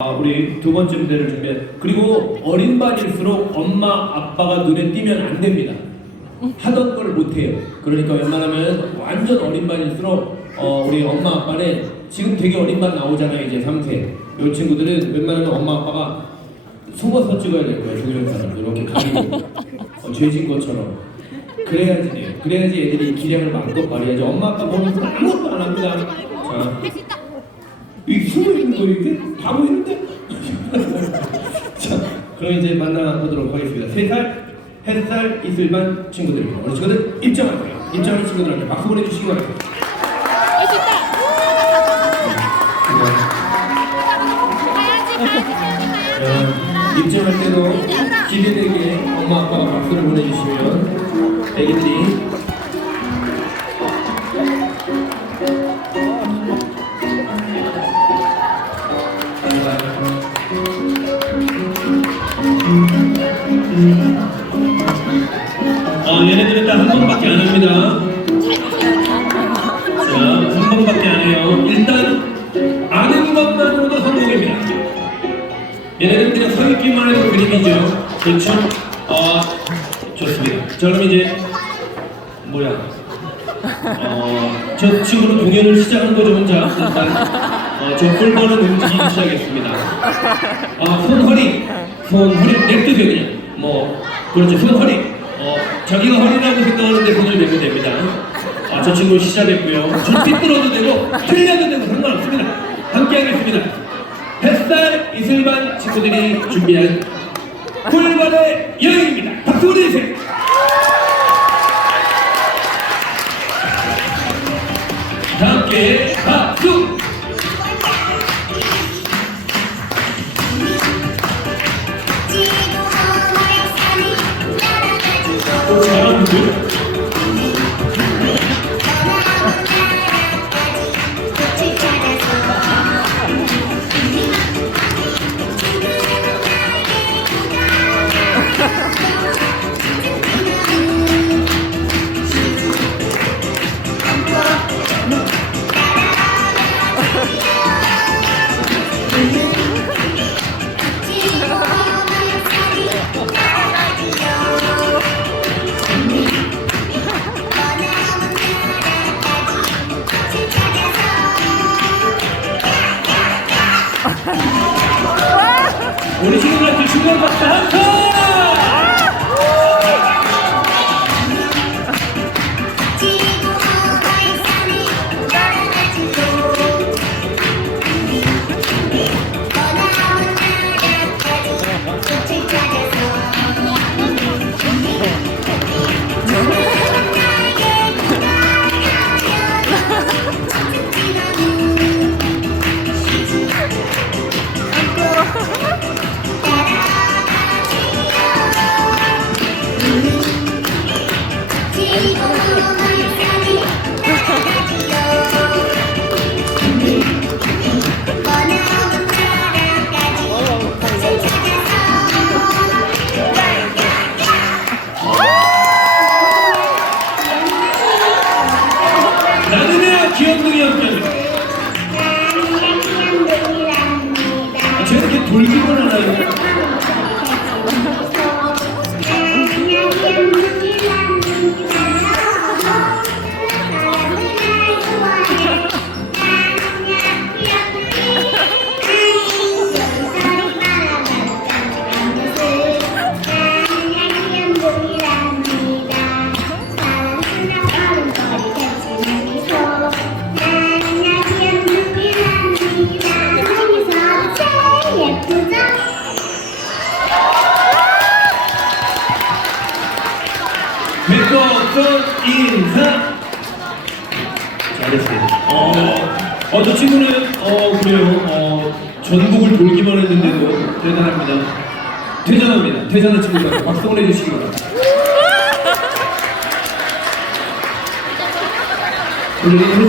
아, 우리 두 번째 무대를 준비해. 그리고 어린 반일수록 엄마 아빠가 눈에 띄면 안 됩니다. 하던 걸 못해요. 그러니까 웬만하면 완전 어린 반일수록 어, 우리 엄마 아빠는 지금 되게 어린 반 나오잖아요. 이제 3세. 이 친구들은 웬만하면 엄마 아빠가 숨어서 찍어야 될 거예요. 동영상을 이렇게 가리고 어, 죄진 것처럼. 그래야지 돼요. 그래야지 애들이 기량을 마음껏 발휘하지. 엄마 아빠 보면서 아무것도 안 합니다. 자. 이 숨어 거 이렇게 다 보이는데? 자, 그럼 이제 만나보도록 하겠습니다. 세 살, 햇살, 이슬반 친구들입니다. 우리 친구들 입장할게요. 입장하는 친구들한테 박수 보내주시기 바랍니다. 어, 입장할 때도 기대되게 엄마 아빠가 박수를 보내주시면 애기들이 어, 얘네들은 딱한 번밖에 안 합니다. 자, 한 번밖에 안 해요. 일단 아는 것만으로도 성공입니다. 얘네들은 그냥 서 있기만 해도 그림이죠. 그렇죠? 어, 좋습니다. 자, 그럼 이제 뭐야? 어, 저 친구는 공연을 시작한 거죠 혼자. 일단 어, 저 꿀벌은 움직이기 시작했습니다. 아, 손 허리, 손 허리 냅두세요 그냥. 뭐 그렇죠, 손 허리. 어, 자기가 허리라고 생각하는데 손을 내면 됩니다. 아, 저 친구 시작했고요. 저 삐뚤어도 되고 틀려도 되고 상관없습니다. 함께 하겠습니다. 햇살 이슬반 친구들이 준비한 꿀벌의 여행입니다. 박수 보내주세요. 다 함께 박수! 잘 친구들한테 중요한 박수 한 번! 나는 없던 인사. 잘했어요. 어, 어, 저 친구는, 어, 그래요. 어, 전국을 돌기만 했는데도 대단합니다. 대단합니다. 대단한 친구가 박수 보내주시기 바랍니다.